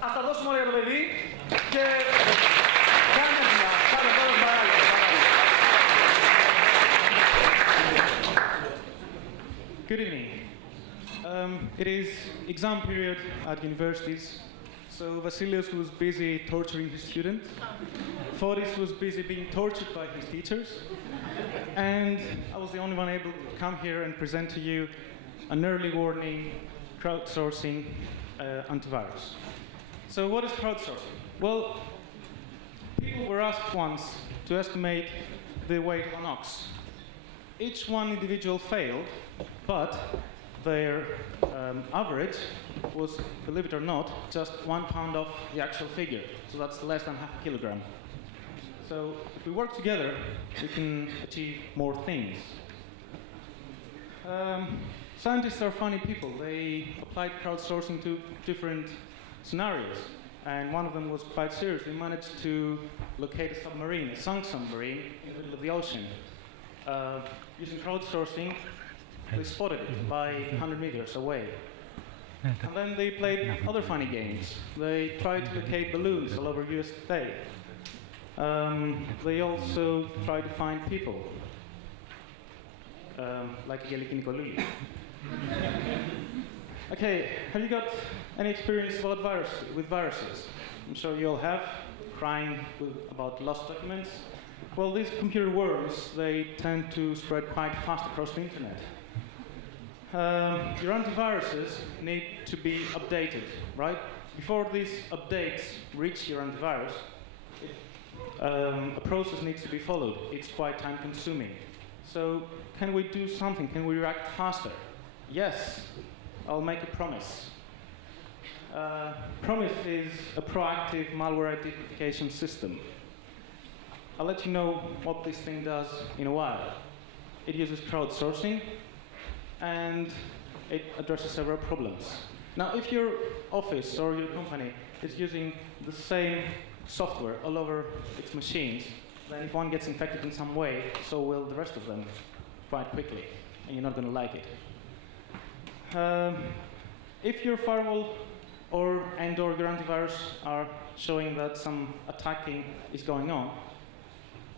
Ας τα δώσουμε όλα για το παιδί και κάνε μια Good evening. It is exam period at universities, so Vasilios was busy torturing his students, Fotis was busy being tortured by his teachers, and I was the only one able to come here and present to you an early warning crowdsourcing antivirus. So what is crowdsourcing? Well, people were asked once to estimate the weight of an ox. Each one individual failed, but their average was, believe it or not, just 1 pound off the actual figure. So that's less than half a kilogram. So if we work together, we can achieve more things. Scientists are funny people. They applied crowdsourcing to different scenarios. And one of them was quite serious. They managed to locate a submarine, a sunk submarine, in the middle of the ocean. Using crowdsourcing, they spotted it by 100 meters away. And then they played other funny games. They tried to locate balloons all over USA. They also tried to find people, like Papanikolaou. Okay, have you got any experience with viruses? I'm sure you all have, crying about lost documents. Well, these computer worms, they tend to spread quite fast across the internet. Your antiviruses need to be updated, right? Before these updates reach your antivirus, a process needs to be followed. It's quite time-consuming. So, can we do something? Can we react faster? Yes, I'll make a promise. PROMIS is a proactive malware identification system. I'll let you know what this thing does in a while. It uses crowdsourcing, and it addresses several problems. Now, if your office or your company is using the same software all over its machines, then if one gets infected in some way, so will the rest of them quite quickly, and you're not going to like it. If your firewall or your antivirus are showing that some attacking is going on,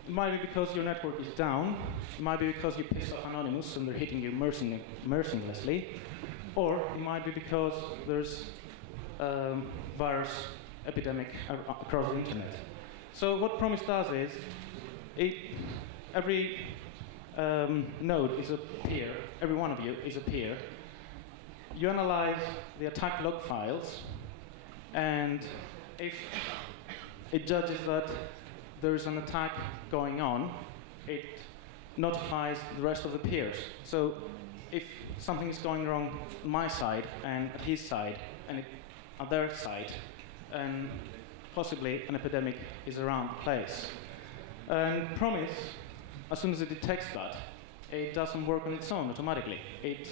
it might be because your network is down, it might be because you pissed off Anonymous and they're hitting you mercilessly, or it might be because there's a virus epidemic across the internet. So what PROMIS does is, every node is a peer, every one of you is a peer. You analyze the attack log files, and if it judges that there is an attack going on, it notifies the rest of the peers. So if something is going wrong on my side and at his side and at their side, and possibly an epidemic is around the place. And PROMIS, as soon as it detects that, it doesn't work on its own automatically. It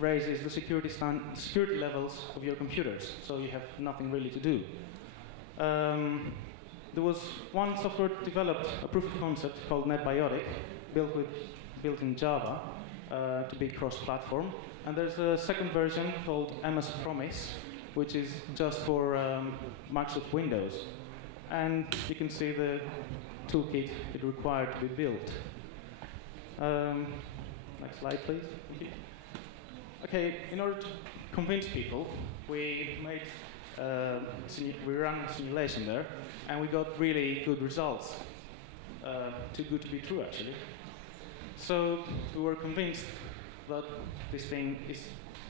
raises the security levels of your computers, so you have nothing really to do. There was one software developed, a proof of concept called NetBiotic, built in Java to be cross-platform. And there's a second version called MS PROMIS, which is just for Microsoft Windows. And you can see the toolkit it required to be built. Next slide, please. Thank you. Okay, in order to convince people, we ran a simulation there, and we got really good results. Too good to be true, actually. So we were convinced that this thing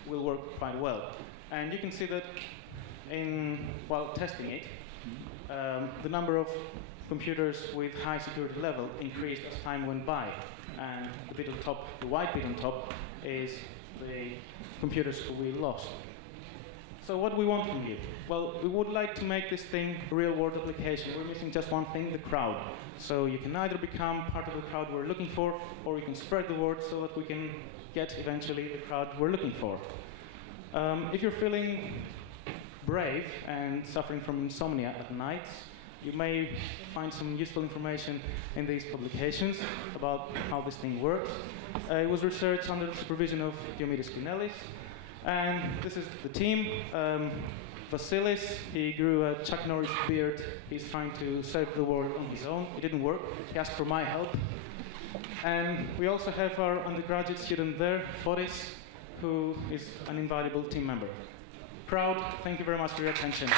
will work quite well. And you can see that while testing it, the number of computers with high security level increased as time went by. And the bit on top, the white bit on top, is the computers we lost. So what do we want from you? Well, we would like to make this thing a real-world application. We're missing just one thing, the crowd. So you can either become part of the crowd we're looking for, or you can spread the word so that we can get eventually the crowd we're looking for. If you're feeling brave and suffering from insomnia at night, you may find some useful information in these publications about how this thing works. It was researched under the supervision of Diomidis Pinellis, and this is the team. Vasilis, he grew a Chuck Norris beard. He's trying to save the world on his own. It didn't work. He asked for my help. And we also have our undergraduate student there, Fotis, who is an invaluable team member. Proud, thank you very much for your attention.